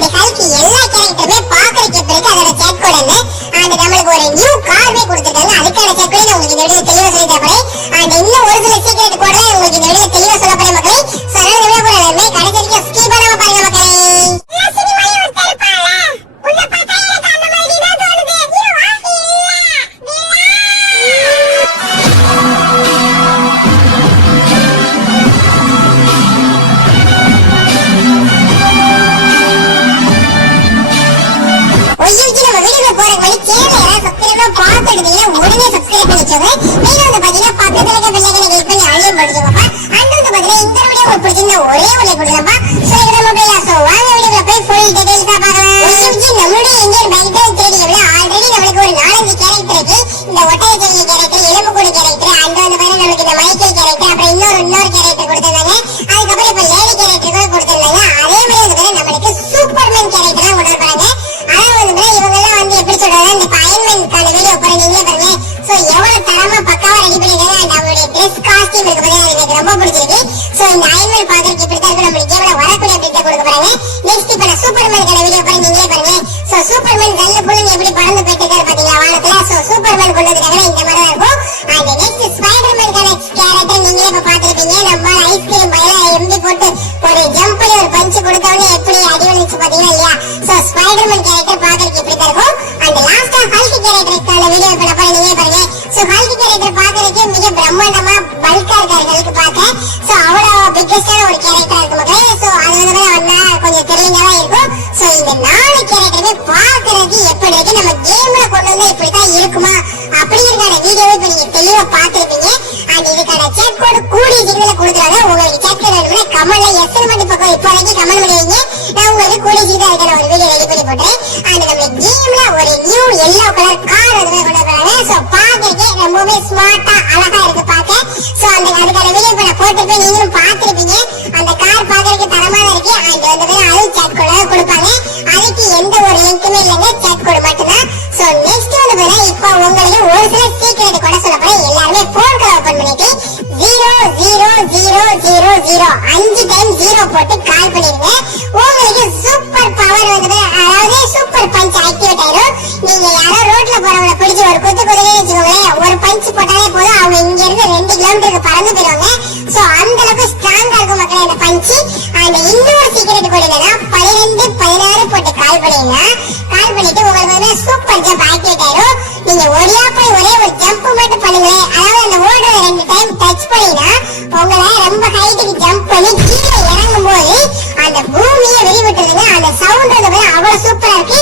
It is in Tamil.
அந்த ஹல்க் எல்லா கேரக்டருமே பாக்குறதுக்கு எப்படி இருக்கு, அதோட சேட் கோட் என்ன, அண்ட் நம்மளுக்கு ஒரு நியூ கார்வே கொடுத்திருக்காங்க, அதுக்கான சேட் கோட் உங்களுக்கு இந்த வீடியோ தெளிவா சொல்லி தரேன். அண்ட் இன்னும் ஒரு சில சீக்ரெட் கோட் உங்களுக்கு இந்த வீடியோ தெளிவா சொல்ல போறேன் மக்களே. சோ அதனால இந்த வீடியோ எல்லாமே கடைசி வரைக்கும் ஸ்கிப் பண்ணாம பாருங்க மக்களே. உடனே சப்ஸ்கிரைப் பண்ணி வச்சுங்க. நீங்க வந்து பாத்தீங்கன்னா பக்கத்துல இருக்க பெல் ஐகானை கிளிக் பண்ணி ஆல் படிச்சுங்கப்பா. அண்ட் வந்து பாத்தீங்கன்னா இந்த வீடியோ உங்களுக்கு பிடிச்சிருந்தா ஒரே ஒரு லைக் கொடுங்கப்பா. சோ இது மொபைல்ல சோ வாங்க வீடியோல போய் ஃபுல் டீடைல்ஸா பார்க்கலாம். நம்மளுடைய இந்தியன் பேக்ரவுண்ட் தேடியல ஆல்ரெடி நமக்கு ஒரு 4-5 கேரக்டர் இருக்கு. இந்த ஒட்டகை கேரக்டர், எலும்புக்கூடு கேரக்டர், அண்ட் வந்து பாத்தீங்கன்னா நமக்கு இந்த மைக்கேல் கேரக்டர், அப்புறம் இன்னொரு கேரக்டர் கொடுத்திருந்தாங்க. அதுக்கப்புறம் இப்ப லேடி கேரக்டர் கொடுத்திருந்தாங்க. அதே மாதிரி வந்து நமக்கு சூப்பர்மேன் கேரக்டர் தான் கொண்டு வராங்க. ஆனா வந்து இவங்க எல்லாம் வந்து எப்படி சொல்றாங்க, இந்த அயன்மேன்கான வீடியோ பாருங்க, நீங்களே பாருங்க. சோ எவ்வளவு தரமா பக்காவா ரெடி பண்ணிருக்காங்க. அண்ட் அவங்களுடைய Dress காஸ்டியூம் இருக்கு பாத்தீங்கன்னா எனக்கு ரொம்ப பிடிச்சிருக்கு. சோ இந்த அயன்மேன் பாக்குறதுக்கு இப்படி தான் இருக்கு. நம்ம கேமரா வரக்கூடிய அப்டேட் கொடுக்க போறாங்க. நெக்ஸ்ட் இப்ப நான் சூப்பர்மேன்கான வீடியோ பாருங்க, நீங்களே பாருங்க. சோ சூப்பர்மேன் கல்ல புல்லுங்க எப்படி பறந்து போயிட்டு இருக்காரு பாத்தீங்களா வானத்துல. சோ சூப்பர்மேன் கொண்டு வந்திருக்காங்க, இந்த மாதிரி தான் இருக்கும். அண்ட் நெக்ஸ்ட் ஸ்பைடர்மேன்கான கேரக்டர் நீங்களே இப்ப பாத்துருப்பீங்க. நம்ம ஐஸ்கிரீம் பையில எம்பி போட்டு ஒரு ஜம்ப் பண்ணி ஒரு பஞ்ச் கொடுத்தவனே எப்படி அடி வந்துச்சு பாத்தீங்கன்னா இல்லையா. சோ ஸ்பைடர்மேன் கேரக்டர் பாக்குறதுக்கு இப்படி தான் இருக்கும். அண்ட் லாஸ்டா ஹல்க் கேரக்டருக்கான வீடியோ இப்ப நான் நீங்களே பாருங்க. சோ ஹல்க் கேரக்டர் பாக்குறதுக்கு மிக பிரம்மாண்டமா பல்கா இருக்காரு ஹல்க் பார்க்க. சோ அவ்வளவு பிக்கெஸ்டான ஒரு கேரக்டரா இருக்கு மக்களே. சோ அது வந்து வந்தா கொஞ்சம் தெரிஞ்சதா இருக்கும். சோ இந்த 4 கேரக்டருமே பாக்குறதுக்கு எப்படி இருக்கு, நம்ம கேம்ல கொண்டு வந்தா இப்படித்தான் இருக்குமா அப்படிங்கறதுக்கான வீடியோவை இப்ப நீங்க தெளிவா பாத்துருப்பீங்க. அண்ட் இதுக்கான சேட் கோட் கூடிய சீக்கிரத்துல கொடுக்குறாங்க. உங்களுக்கு சேட் கோட் வேணும்னா கமெண்ட்ல எஸ் மட்டும் பக்கம் இப்போதைக்கு கமெண்ட் பண்ணி வைங்க. நான் உங்களுக்கு கூடிய சீக்கிரம் அதுக்கான ஒரு வீடியோ ரெடி பண்ணி போட்டேன். அண்ட் நம்ம கேம்ல ஒரு நியூ yellow கலர் கார் வந்து கொண்டு வராங்க. சோ பாக்குறதுக்கு ரொம்பவே ஸ்மார்ட்டா அழகா இருக்கு பாக்க. சோ அதுக்கான வீடியோ இப்ப நான் போட்டுருப்பேன், நீங்களும் பாத்துருப்பீங்க. அந்த கார் பாக்குறதுக்கு தரமா இருக்கு. அண்ட் வந்து அது சேட் கோட் கொடுப்பாங்க. அதுக்கு எந்த ஒரு லிங்க்குமே இல்லைங்க, சேட் கோட் மட்டும்தான். சோ நெக்ஸ்ட் வந்து இப்ப உங்களுக்கு ஒரு சில சீக்ரெட் கூட சொல்ல போறேன். எல்லாருமே போன் கால் ஓபன் பண்ணிட்டு 00000 5 டைம் 0 போட்டு கால் பண்ணிருங்க. உங்களுக்கு சூப்பர் பவர் வந்து அதாவது சூப்பர் பஞ்ச் ஆக்டிவேட் ஆயிடும். நீங்க யாரோ ரோட்ல போறவங்க பிடிச்சி ஒரு குத்து வச்சுக்கோங்களேன், ஒரு பஞ்ச் போட்டாலே போதும், அவங்க இங்க இருந்து 2 கிலோமீட்டருக்கு பறந்து போயிடுவாங்க. சோ அந்த அளவுக்கு ஸ்ட்ராங்கா இருக்கும் மக்களே இந்த பஞ்ச். அந்த இன்னொரு சீக்ரெட் கூட என்னன்னா 12-16 போட்டு கால் பண்ணிட்டு உங்களுக்கு சூப்பர் ஜம்ப் ஆக்டிவேட் ஆயிடும். நீங்க ஒரே ஒரு ஜம்ப் மட்டும் பண்ணுங்களேன், அதாவது அந்த ஓடுற 2 டைம் டச் பண்ணினா உங்களை ரொம்ப ஹைட்டுக்கு ஜம்ப் பண்ணி கீழே இறங்கும் போது அந்த பூமியை வெளிவிட்டுருங்க. அந்த சவுண்ட் வந்து அவ்வளவு சூப்பரா இருக்கு.